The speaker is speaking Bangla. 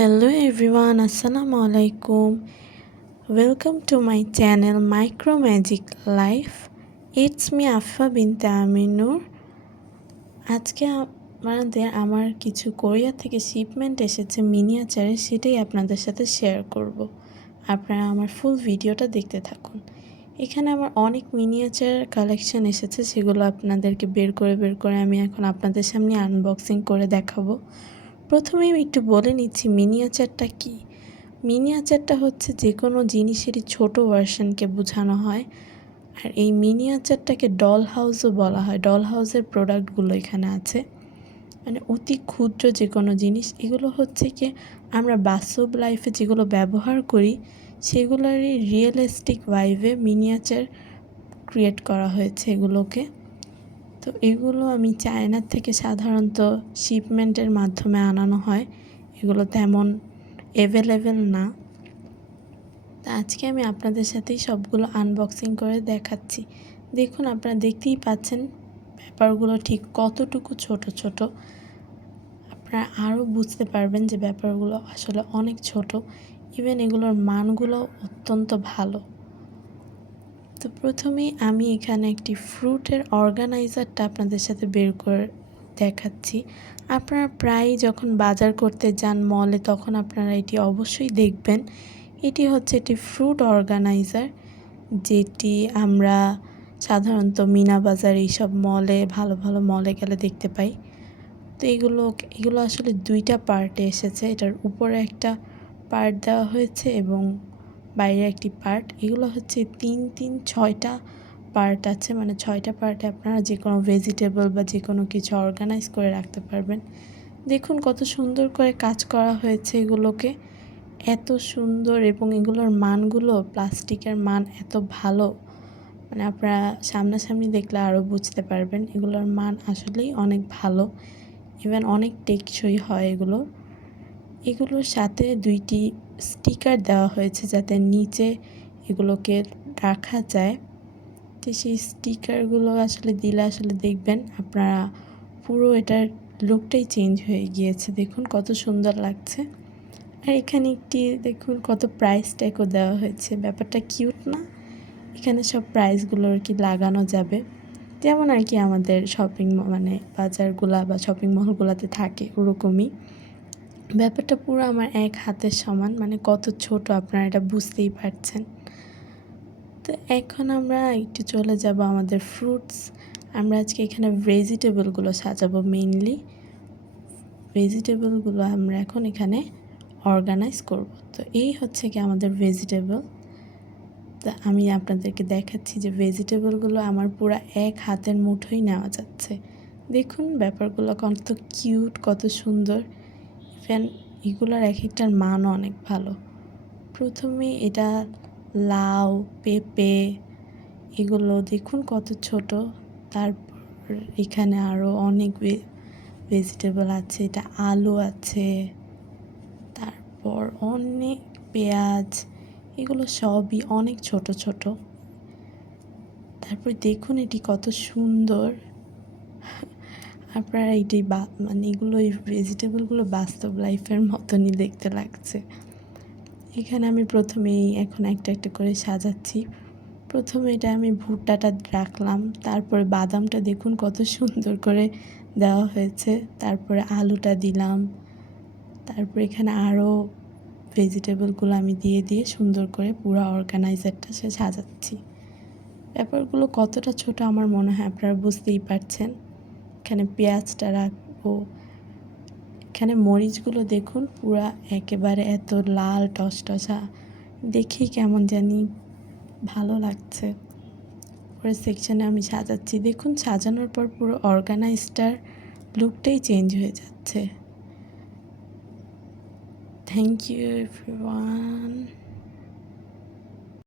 Hello everyone, Assalamu alaikum. Welcome to my channel Micro Magic Life. It's me আফা বিনতে আমিনুর আজকে আমাদের আমার কিছু কোরিয়া থেকে শিপমেন্ট এসেছে মিনিয়াচারে সেটাই আপনাদের সাথে শেয়ার করব। আপনারা আমার ফুল ভিডিওটা দেখতে থাকুন এখানে আমার অনেক মিনিয়েচার কালেকশন এসেছে সেগুলো আপনাদেরকে বের করে বের করে আমি এখন আপনাদের সামনে আনবক্সিং করে দেখাবো প্রথমে আমি একটু বলে নিচ্ছি মিনিয়েচারটা কি? মিনিয়েচারটা হচ্ছে যে কোনো জিনিসেরই ছোট ভার্সনকে বোঝানো হয়। আর এই মিনিয়েচারটাকে ডল হাউসও বলা হয়। ডল হাউসের প্রোডাক্টগুলো এখানে আছে। মানে অতি ক্ষুদ্র যে কোনো জিনিস। এগুলো হচ্ছে কি, আমরা বাস্তব লাইফে যেগুলো ব্যবহার করি, সেগুলোরই রিয়েলিস্টিক ভাইভে মিনিয়েচার ক্রিয়েট করা হয়েছে এগুলোকে। তো এগুলো আমি চায়নার থেকে সাধারণত শিপমেন্টের মাধ্যমে আনানো হয়। এগুলো তেমন অ্যাভেলেবেল না। তা আজকে আমি আপনাদের সাথেই সবগুলো আনবক্সিং করে দেখাচ্ছি। দেখুন, আপনারা দেখতেই পাচ্ছেন ব্যাপারগুলো ঠিক কতটুকু ছোট ছোট। আপনারা আরও বুঝতে পারবেন যে ব্যাপারগুলো আসলে অনেক ছোট। ইভেন এগুলোর মানগুলো অত্যন্ত ভালো। তো প্রথমেই আমি এখানে একটি ফ্রুটের অর্গানাইজারটা আপনাদের সাথে বের করে দেখাচ্ছি। আপনারা প্রায়ই যখন বাজার করতে যান মলে, তখন আপনারা এটি অবশ্যই দেখবেন। এটি হচ্ছে একটি ফ্রুট অর্গানাইজার, যেটি আমরা সাধারণত মিনা বাজার এইসব মলে, ভালো ভালো মলে গেলে দেখতে পাই। তো এগুলো এগুলো আসলে দুইটা পার্টে এসেছে। এটার উপরে একটা পার্ট দেওয়া হয়েছে এবং বাইরে একটি পার্ট এগুলো হচ্ছে তিন তিন, ছয়টা পার্ট আছে। মানে ছয়টা পার্টে আপনারা যে কোনো ভেজিটেবল বা যে কোনো কিছু অর্গানাইজ করে রাখতে পারবেন। দেখুন কত সুন্দর করে কাজ করা হয়েছে এগুলোকে। এত সুন্দর এবং এগুলোর মানগুলো, প্লাস্টিকের মান এত ভালো। মানে আপনারা সামনাসামনি দেখলে আরও বুঝতে পারবেন, এগুলোর মান আসলেই অনেক ভালো। ইভেন অনেক টেকসই হয় এগুলো। এগুলোর সাথে দুইটি স্টিকার দেওয়া হয়েছে যাতে নিচে এগুলোকে রাখা যায়। তো সেই স্টিকারগুলো আসলে দিলে আসলে দেখবেন আপনারা পুরো এটার লুকটাই চেঞ্জ হয়ে গিয়েছে। দেখুন কত সুন্দর লাগছে। আর এখানে একটি দেখুন কত প্রাইস ট্যাগও দেওয়া হয়েছে। ব্যাপারটা কিউট না? এখানে সব প্রাইসগুলো আর কি লাগানো যাবে। যেমন আর কি আমাদের শপিং মানে বাজারগুলা বা শপিং মলগুলোতে থাকে ওরকমই। ব্যাপারটা পুরো আমার এক হাতের সমান মানে কত ছোট আপনারা এটা বুঝতেই পারছেন। তো এখন আমরা একটু চলে যাব আমাদের ফ্রুটস আমরা আজকে এখানে ভেজিটেবলগুলো সাজাবো মেইনলি ভেজিটেবলগুলো আমরা এখন এখানে অর্গানাইজ করব। তো এই হচ্ছে কি আমাদের ভেজিটেবল তা আমি আপনাদেরকে দেখাচ্ছি যে ভেজিটেবলগুলো আমার পুরো এক হাতের মুঠোই নেওয়া যাচ্ছে। দেখুন ব্যাপারগুলো কত কিউট কত সুন্দর। ইভেন এগুলোর এক একটার মানও অনেক ভালো। প্রথমে এটা লাউ, পেঁপে, এগুলো দেখুন কত ছোট। তারপর এখানে আরও অনেক ভেজিটেবল আছে, এটা আলু আছে। তারপর অনেক পেঁয়াজ, এগুলো সবই অনেক ছোট ছোট। তারপর দেখুন এটি কত সুন্দর। আপনারা এইটাই বা মানে এগুলো, এই ভেজিটেবলগুলো বাস্তব লাইফের মতনই দেখতে লাগছে। এখানে আমি প্রথমেই এখন একটা একটা করে সাজাচ্ছি। প্রথমে এটা আমি ভুট্টাটা রাখলাম, তারপরে বাদামটা দেখুন কত সুন্দর করে দেওয়া হয়েছে, তারপরে আলুটা দিলাম, তারপরে এখানে আরও ভেজিটেবলগুলো আমি দিয়ে দিয়ে সুন্দর করে পুরো অর্গানাইজারটা সে সাজাচ্ছি। ব্যাপারগুলো কতটা ছোট আমার মনে হয় আপনারা বুঝতেই পারছেন। এখানে পেঁয়াজটা রাখব। এখানে মরিচগুলো দেখুন, পুরা একেবারে এত লাল টসটসা। দেখি কেমন জানি ভালো লাগছে। পরে সেকশনে আমি সাজাচ্ছি। দেখুন, সাজানোর পর পুরো অর্গানাইজটার লুকটাই চেঞ্জ হয়ে যাচ্ছে। Thank you everyone